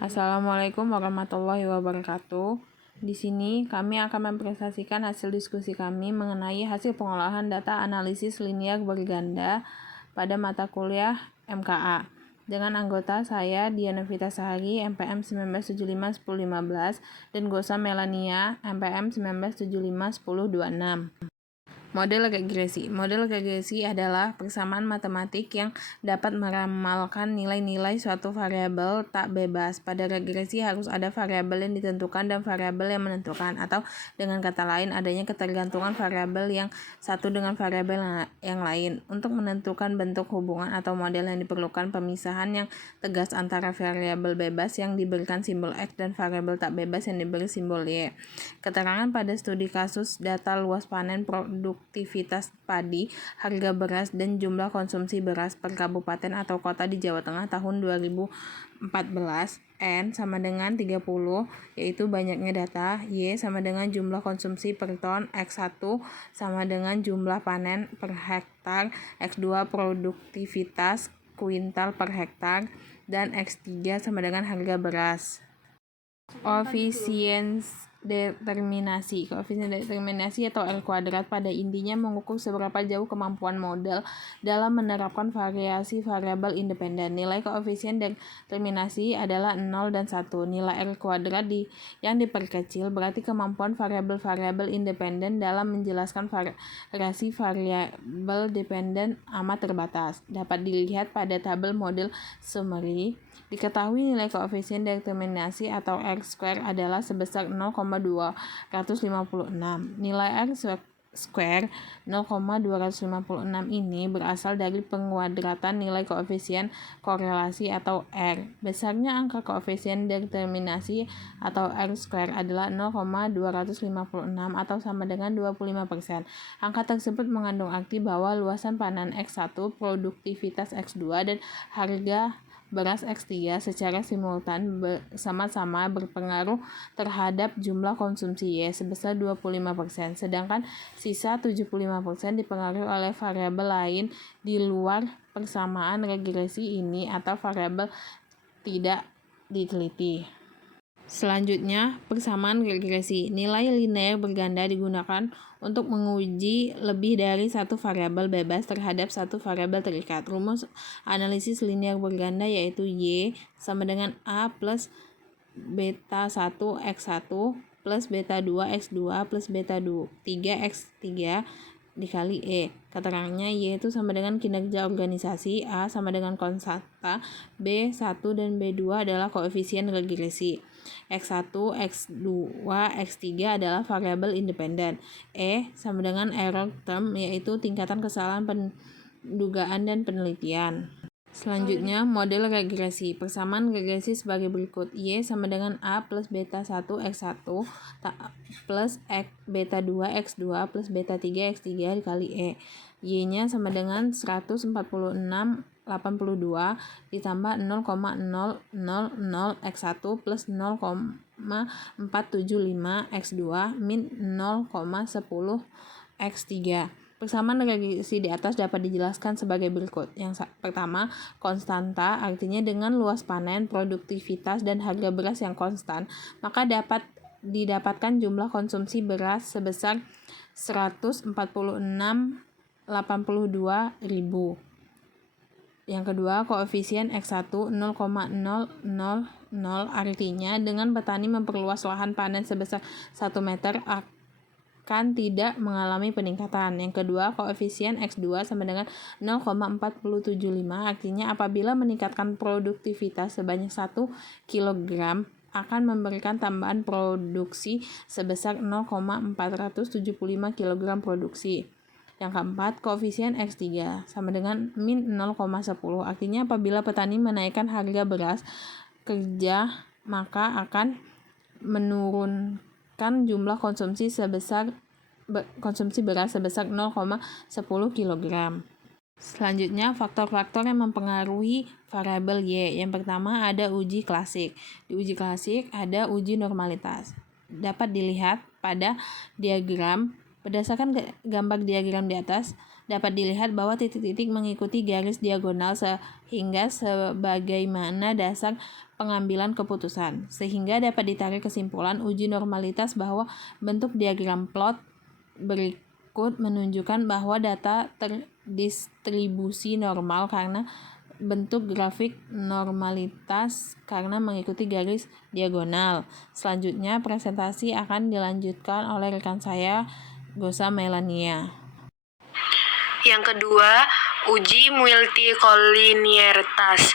Assalamualaikum warahmatullahi wabarakatuh. Di sini kami akan mempresentasikan hasil diskusi kami mengenai hasil pengolahan data analisis linier berganda pada mata kuliah MKA dengan anggota saya Diana Vita Sahari MPM 1975-1015 dan Gosa Melania MPM 1975-1026. Model regresi. Model regresi adalah persamaan matematik yang dapat meramalkan nilai-nilai suatu variabel tak bebas. Pada regresi harus ada variabel yang ditentukan dan variabel yang menentukan, atau dengan kata lain adanya ketergantungan variabel yang satu dengan variabel yang lain. Untuk menentukan bentuk hubungan atau model yang diperlukan pemisahan yang tegas antara variabel bebas yang diberikan simbol X dan variabel tak bebas yang diberi simbol Y. Keterangan pada studi kasus data luas panen, produktivitas padi, harga beras, dan jumlah konsumsi beras per kabupaten atau kota di Jawa Tengah tahun 2014. N sama dengan 30, yaitu banyaknya data. Y sama dengan jumlah konsumsi per ton. X1 sama dengan jumlah panen per hektar. X2 produktivitas kuintal per hektar. Dan X3 sama dengan harga beras. Koefisien determinasi atau R kuadrat pada intinya mengukur seberapa jauh kemampuan model dalam menerapkan variasi variabel independen. Nilai koefisien determinasi adalah 0 dan 1. Nilai R kuadrat yang diperkecil berarti kemampuan variabel-variabel independen dalam menjelaskan variasi variabel dependen amat terbatas. Dapat dilihat pada tabel model summary. Diketahui nilai koefisien determinasi atau R² adalah sebesar 0,256. Nilai R² 0,256 ini berasal dari penguadratan nilai koefisien korelasi atau R. Besarnya angka koefisien determinasi atau R² adalah 0,256 atau sama dengan 25%. Angka tersebut mengandung arti bahwa luasan panen X1, produktivitas X2, dan harga beras X3 secara simultan sama-sama berpengaruh terhadap jumlah konsumsi Y sebesar 25%, sedangkan sisa 75% dipengaruhi oleh variabel lain di luar persamaan regresi ini atau variabel tidak diteliti. Selanjutnya, persamaan regresi. Nilai linear berganda digunakan untuk menguji lebih dari satu variabel bebas terhadap satu variabel terikat. Rumus analisis linear berganda yaitu Y sama dengan A plus beta 1 X1 plus beta 2 X2 plus beta 3 X3 dikali E. Keterangannya Y itu sama dengan kinerja organisasi, A sama dengan konstanta, B1 dan B2 adalah koefisien regresi. X1, X2, X3 adalah variabel independen. E sama dengan error term, yaitu tingkatan kesalahan pendugaan dan penelitian. Selanjutnya, model regresi. Persamaan regresi sebagai berikut. Y sama dengan A plus beta 1 X1 plus beta 2 X2 plus beta 3 X3 dikali E. Y-nya sama dengan 146,82 ditambah 0,000 X1 plus 0,475 X2 min 0,10 X3. Persamaan regresi di atas dapat dijelaskan sebagai berikut. Yang pertama, konstanta, artinya dengan luas panen, produktivitas, dan harga beras yang konstan, maka dapat didapatkan jumlah konsumsi beras sebesar 146,82 ribu. Yang kedua, koefisien X1 0,000, artinya dengan petani memperluas lahan panen sebesar 1 meter akan tidak mengalami peningkatan. Yang kedua, koefisien X2 sama dengan 0,475, artinya apabila meningkatkan produktivitas sebanyak 1 kg akan memberikan tambahan produksi sebesar 0,475 kg produksi. Yang keempat, koefisien X3 sama dengan min 0,10, artinya apabila petani menaikkan harga beras kerja maka akan menurunkan jumlah konsumsi beras sebesar 0,10 kg. Selanjutnya, faktor-faktor yang mempengaruhi variabel Y. Yang pertama ada uji klasik. Di uji klasik ada uji normalitas. Dapat dilihat pada diagram. Berdasarkan gambar diagram di atas, dapat dilihat bahwa titik-titik mengikuti garis diagonal sehingga sebagaimana dasar pengambilan keputusan. Sehingga dapat ditarik kesimpulan uji normalitas bahwa bentuk diagram plot berikut menunjukkan bahwa data terdistribusi normal karena bentuk grafik normalitas karena mengikuti garis diagonal. Selanjutnya presentasi akan dilanjutkan oleh rekan saya, Gosa Melania. Yang kedua, uji multikolinearitas.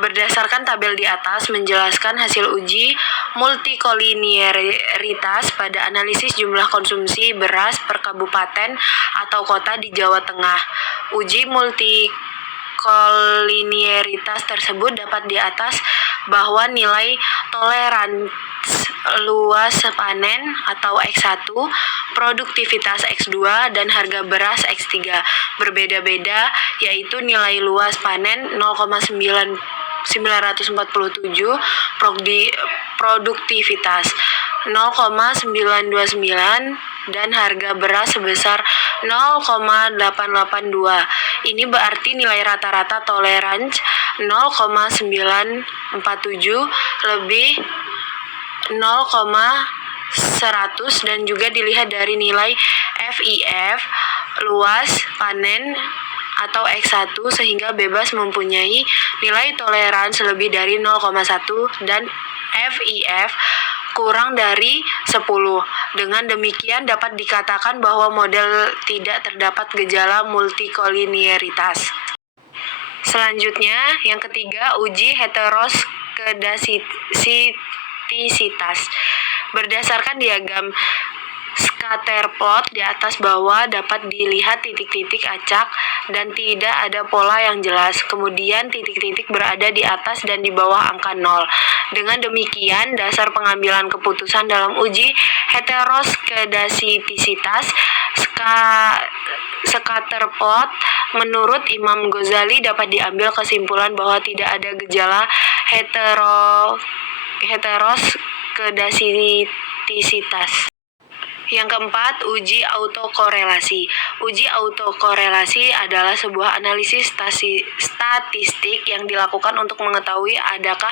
Berdasarkan tabel di atas menjelaskan hasil uji multikolinearitas pada analisis jumlah konsumsi beras per kabupaten atau kota di Jawa Tengah. Uji multikolinearitas tersebut dapat di atas bahwa nilai toleransi luas panen atau X1, produktivitas X2, dan harga beras X3 berbeda-beda, yaitu nilai luas panen 0,947, produktivitas 0,929, dan harga beras sebesar 0,882. Ini berarti nilai rata-rata toleransi 0,947 lebih 0,100 dan juga dilihat dari nilai FIF luas panen atau X1 sehingga bebas mempunyai nilai toleransi lebih dari 0,1 dan FIF kurang dari 10. Dengan demikian dapat dikatakan bahwa model tidak terdapat gejala multikolinearitas. Selanjutnya, yang ketiga, uji heteroskedasitisitas. Berdasarkan diagram scatterplot di atas bawah dapat dilihat titik-titik acak dan tidak ada pola yang jelas. Kemudian titik-titik berada di atas dan di bawah angka 0. Dengan demikian, dasar pengambilan keputusan dalam uji heteroskedasitisitas scatterplot menurut Imam Ghazali dapat diambil kesimpulan bahwa tidak ada gejala heteroskedasitisitas. Yang keempat, uji autokorelasi. Uji autokorelasi adalah sebuah analisis statistik yang dilakukan untuk mengetahui adakah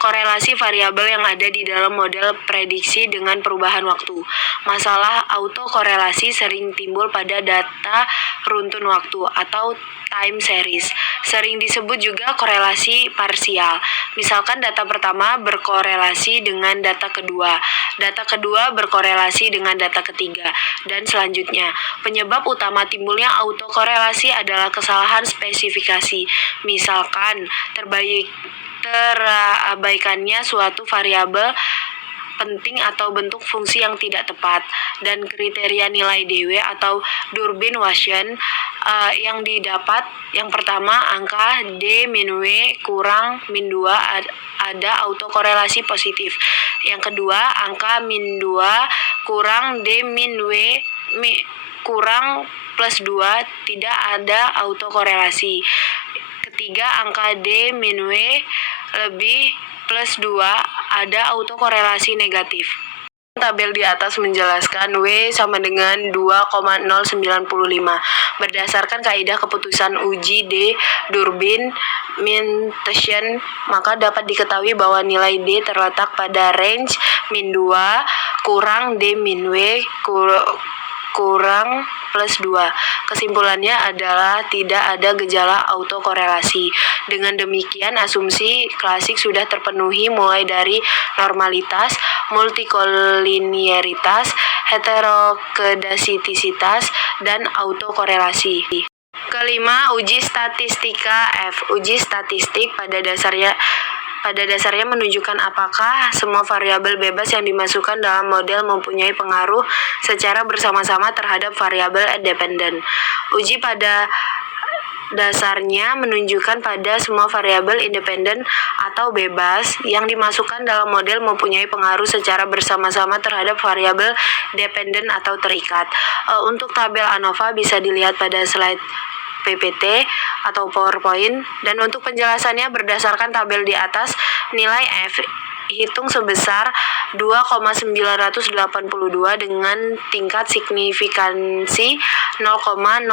korelasi variabel yang ada di dalam model prediksi dengan perubahan waktu. Masalah autokorelasi sering timbul pada data runtun waktu atau time series. Sering disebut juga korelasi parsial. Misalkan data pertama berkorelasi dengan data kedua berkorelasi dengan data ketiga, dan selanjutnya. Penyebab utama timbulnya autokorelasi adalah kesalahan spesifikasi. Misalkan terabaikannya suatu variabel penting atau bentuk fungsi yang tidak tepat, dan kriteria nilai DW atau Durbin-Wasson yang didapat. Yang pertama, angka D min W kurang min 2 ada autokorelasi positif. Yang kedua, angka min 2 kurang D min W kurang plus 2 tidak ada autokorelasi. Ketiga, angka D min W lebih plus 2 ada autokorelasi negatif. Tabel di atas menjelaskan W sama dengan 2,095. Berdasarkan kaidah keputusan uji D Durbin-Mintesson, maka dapat diketahui bahwa nilai D terletak pada range min 2 kurang D min W kurang plus 2. Kesimpulannya adalah tidak ada gejala autokorelasi. Dengan demikian, asumsi klasik sudah terpenuhi mulai dari normalitas, multikolinearitas, heteroskedasitisitas, dan autokorelasi. Kelima, uji statistika F. Uji statistik pada dasarnya menunjukkan apakah semua variabel bebas yang dimasukkan dalam model mempunyai pengaruh secara bersama-sama terhadap variabel independen. Uji pada dasarnya menunjukkan pada semua variabel independen atau bebas yang dimasukkan dalam model mempunyai pengaruh secara bersama-sama terhadap variabel dependen atau terikat. Untuk tabel ANOVA bisa dilihat pada slide PPT atau PowerPoint, dan untuk penjelasannya berdasarkan tabel di atas, nilai F hitung sebesar 2,982 dengan tingkat signifikansi 0,050.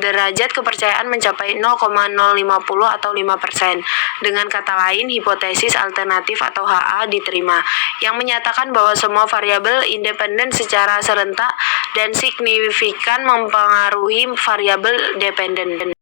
Derajat kepercayaan mencapai 0,050 atau 5%. Dengan kata lain, hipotesis alternatif atau HA diterima, yang menyatakan bahwa semua variabel independen secara serentak dan signifikan mempengaruhi variabel dependen.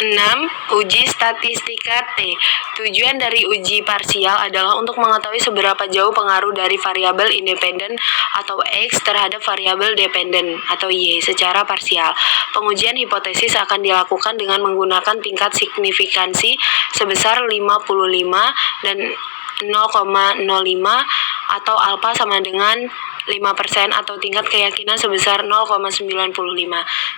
6. Uji statistika T. Tujuan dari uji parsial adalah untuk mengetahui seberapa jauh pengaruh dari variabel independen atau X terhadap variabel dependen atau Y secara parsial. Pengujian hipotesis akan dilakukan dengan menggunakan tingkat signifikansi sebesar 55 dan 0,05 atau alfa sama dengan 5% atau tingkat keyakinan sebesar 0,95.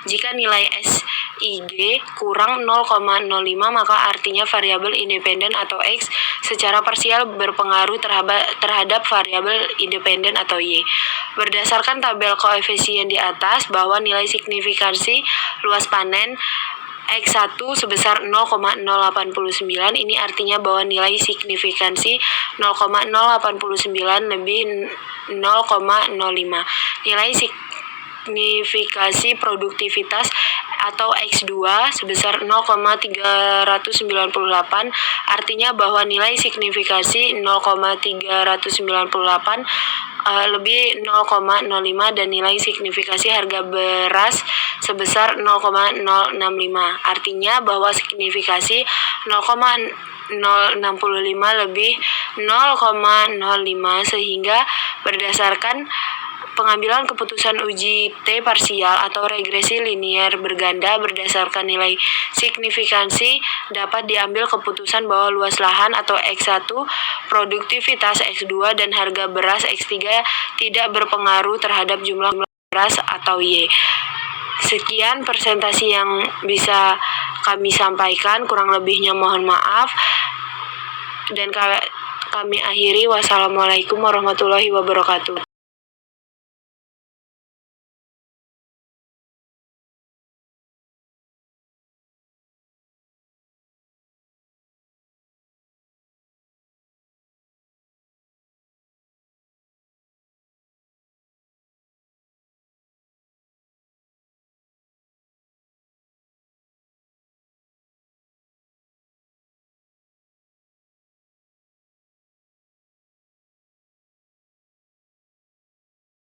Jika nilai SIG kurang 0,05 maka artinya variabel independen atau X secara parsial berpengaruh terhadap variabel independen atau Y. Berdasarkan tabel koefisien di atas bahwa nilai signifikansi luas panen X1 sebesar 0,089, ini artinya bahwa nilai signifikansi 0,089 lebih 0,05. Nilai signifikasi produktivitas atau X2 sebesar 0,398, artinya bahwa nilai signifikasi 0,398 lebih 0,05 dan nilai signifikasi harga beras sebesar 0,065, artinya bahwa signifikasi 0,065 lebih 0,05 sehingga berdasarkan pengambilan keputusan uji T parsial atau regresi linear berganda berdasarkan nilai signifikansi dapat diambil keputusan bahwa luas lahan atau X1, produktivitas X2 dan harga beras X3 tidak berpengaruh terhadap jumlah beras atau Y. Sekian presentasi yang bisa kami sampaikan, kurang lebihnya mohon maaf dan kami akhiri. Wassalamualaikum warahmatullahi wabarakatuh.